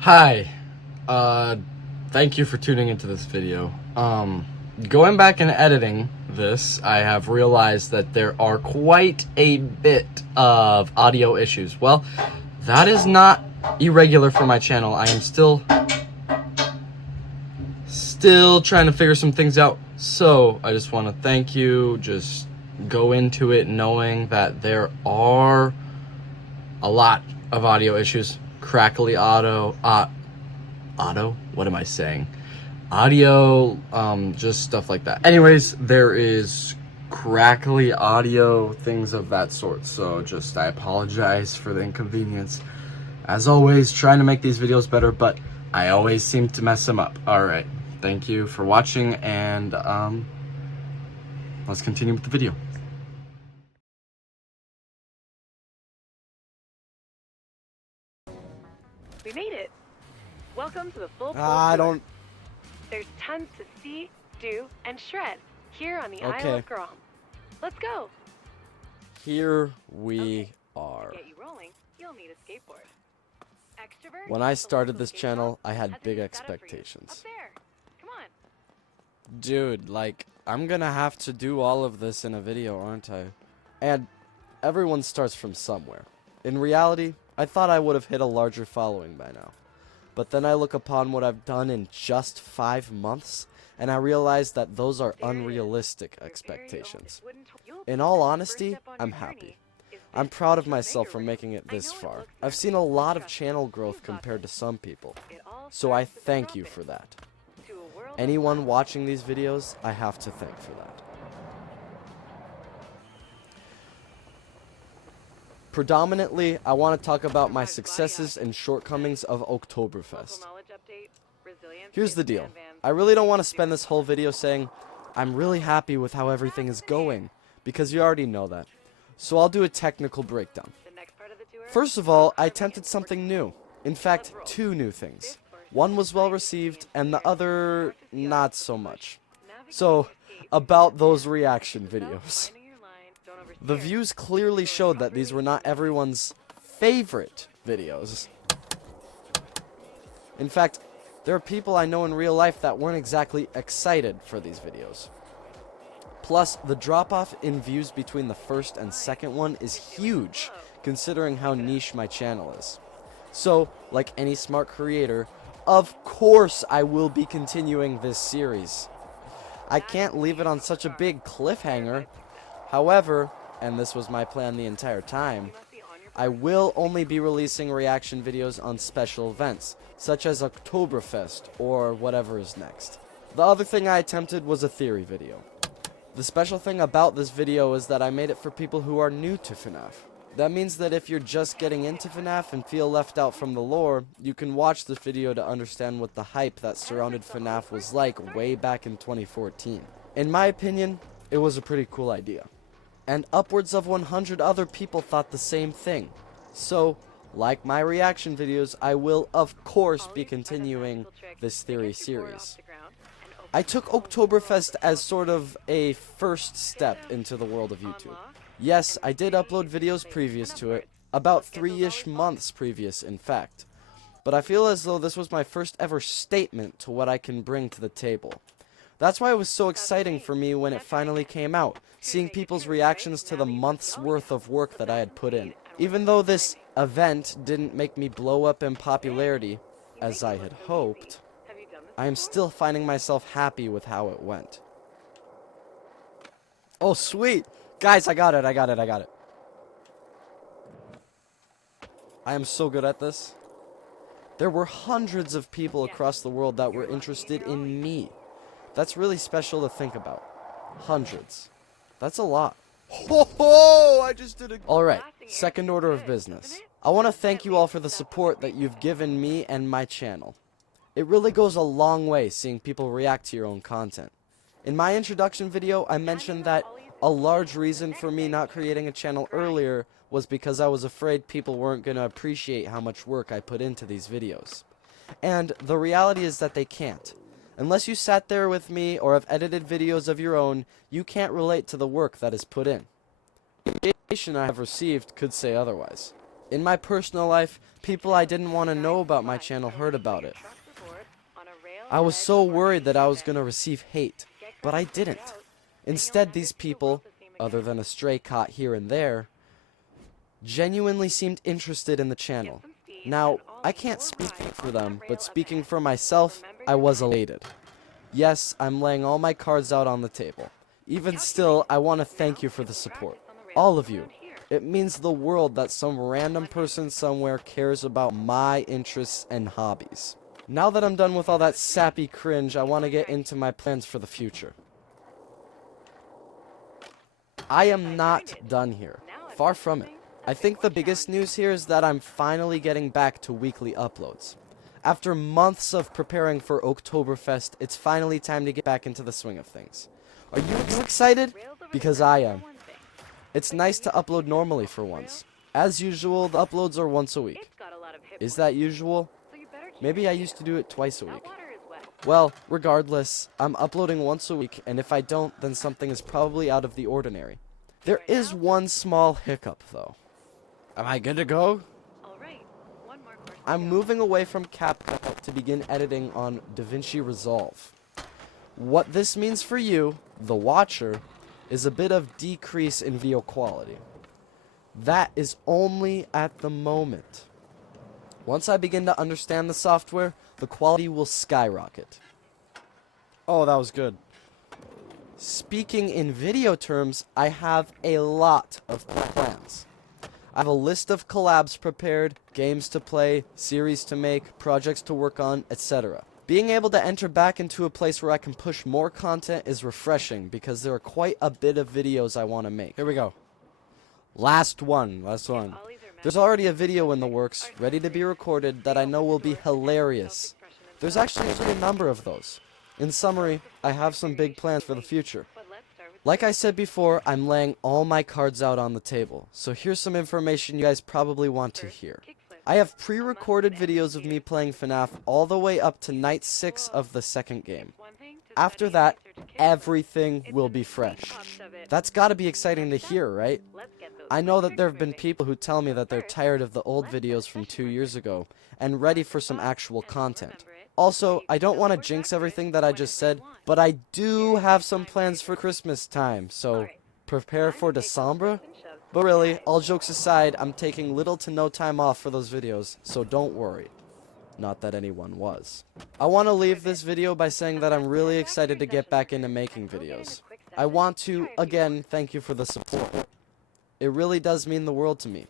Hi, thank you for tuning into this video. Going back and editing this, I have realized that there are quite a bit of audio issues. Well, that is not irregular for my channel. I am still trying to figure some things out. So, I just want to thank you. Just go into it knowing that there are a lot of audio issues. Crackly auto, what am I saying? Audio, just stuff like that. Anyways, there is crackly audio, things of that sort. So I apologize for the inconvenience. As always, trying to make these videos better, but I always seem to mess them up. Alright, thank you for watching, and let's continue with the video. We made it. Welcome to the full There's tons to see, do, and shred here on the Isle of Grom. Let's go. Here we are. To get you rolling, you'll need a skateboard. Extrovert, When I started this channel, I had big expectations. Up there. Come on. Dude, like, I'm gonna have to do all of this in a video, aren't I? And everyone starts from somewhere. In reality, I thought I would have hit a larger following by now. But then I look upon what I've done in just 5 months, and I realize that those are unrealistic expectations. In all honesty, I'm happy. I'm proud of myself for making it this far. I've seen a lot of channel growth compared to some people, so I thank you for that. Anyone watching these videos, I have to thank for that. Predominantly, I want to talk about my successes and shortcomings of Octobrefest. Here's the deal. I really don't want to spend this whole video saying, I'm really happy with how everything is going, because you already know that. So I'll do a technical breakdown. First of all, I attempted something new. In fact, 2 new things. One was well received, and the other, not so much. So, about those reaction videos. The views clearly showed that these were not everyone's favorite videos. In fact, there are people I know in real life that weren't exactly excited for these videos. Plus, the drop-off in views between the first and second one is huge, considering how niche my channel is. So, like any smart creator, of course I will be continuing this series. I can't leave it on such a big cliffhanger. However, and this was my plan the entire time, I will only be releasing reaction videos on special events, such as Octobrefest or whatever is next. The other thing I attempted was a theory video. The special thing about this video is that I made it for people who are new to FNAF. That means that if you're just getting into FNAF and feel left out from the lore, you can watch this video to understand what the hype that surrounded FNAF was like way back in 2014. In my opinion, it was a pretty cool idea. And upwards of 100 other people thought the same thing. So, like my reaction videos, I will of course be continuing this theory series. I took Octobrefest as sort of a first step into the world of YouTube. Yes, I did upload videos previous to it, about 3-ish months previous in fact. But I feel as though this was my first ever statement to what I can bring to the table. That's why it was so exciting for me when it finally came out, seeing people's reactions to the month's worth of work that I had put in. Even though this event didn't make me blow up in popularity, as I had hoped, I am still finding myself happy with how it went. Oh, sweet! Guys, I got it. I am so good at this. There were hundreds of people across the world that were interested in me. That's really special to think about. Hundreds. That's a lot. Ho, I just did it. Alright, second order of business. I want to thank you all for the support that you've given me and my channel. It really goes a long way seeing people react to your own content. In my introduction video, I mentioned that a large reason for me not creating a channel earlier was because I was afraid people weren't going to appreciate how much work I put into these videos. And the reality is that they can't. Unless you sat there with me or have edited videos of your own, you can't relate to the work that is put in. The information I have received could say otherwise. In my personal life, People I didn't want to know about my channel heard about it. I was so worried that I was going to receive hate, but I didn't. Instead, these people, other than a stray caught here and there, genuinely seemed interested in the channel. Now, I can't speak for them, but speaking for myself, I was elated. Yes, I'm laying all my cards out on the table. Even still, I want to thank you for the support. All of you. It means the world that some random person somewhere cares about my interests and hobbies. Now that I'm done with all that sappy cringe, I want to get into my plans for the future. I am not done here. Far from it. I think the biggest news here is that I'm finally getting back to weekly uploads. After months of preparing for Octobrefest, it's finally time to get back into the swing of things. Are you excited? Because I am. It's nice to upload normally for once. As usual, the uploads are once a week. Is that usual? Maybe I used to do it twice a week. Well, regardless, I'm uploading once a week, and if I don't, then something is probably out of the ordinary. There is one small hiccup, though. Am I good to go? I'm moving away from CapCut to begin editing on DaVinci Resolve. What this means for you, the watcher, is a bit of decrease in video quality. That is only at the moment. Once I begin to understand the software, the quality will skyrocket. Oh, that was good. Speaking in video terms, I have a lot of plans. I have a list of collabs prepared, games to play, series to make, projects to work on, etc. Being able to enter back into a place where I can push more content is refreshing because there are quite a bit of videos I want to make. Here we go. Last one. There's already a video in the works, ready to be recorded, that I know will be hilarious. There's actually a number of those. In summary, I have some big plans for the future. Like I said before, I'm laying all my cards out on the table, so here's some information you guys probably want to hear. I have pre-recorded videos of me playing FNAF all the way up to night 6 of the second game. After that, everything will be fresh. That's gotta be exciting to hear, right? I know that there have been people who tell me that they're tired of the old videos from 2 years ago and ready for some actual content. Also, I don't want to jinx everything that I just said, but I do have some plans for Christmas time, so prepare for December. But really, all jokes aside, I'm taking little to no time off for those videos, so don't worry. Not that anyone was. I want to leave this video by saying that I'm really excited to get back into making videos. I want to, again, thank you for the support. It really does mean the world to me.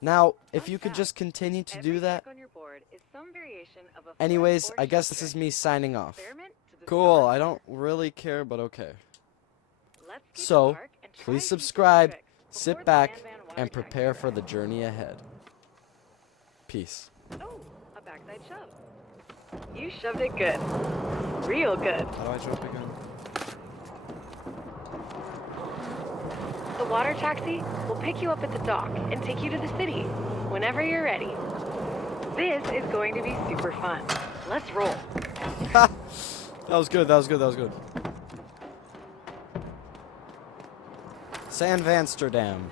Now, if you could just continue to do that. Anyways, I guess this is me signing off. Cool, I don't really care, but okay. So, please subscribe, sit back, and prepare for the journey ahead. Peace. Oh, a backside shove. You shoved it good. Real good. How do I jump again? The water taxi will pick you up at the dock and take you to the city whenever you're ready. This is going to be super fun. Let's roll. That was good. San Vansterdam.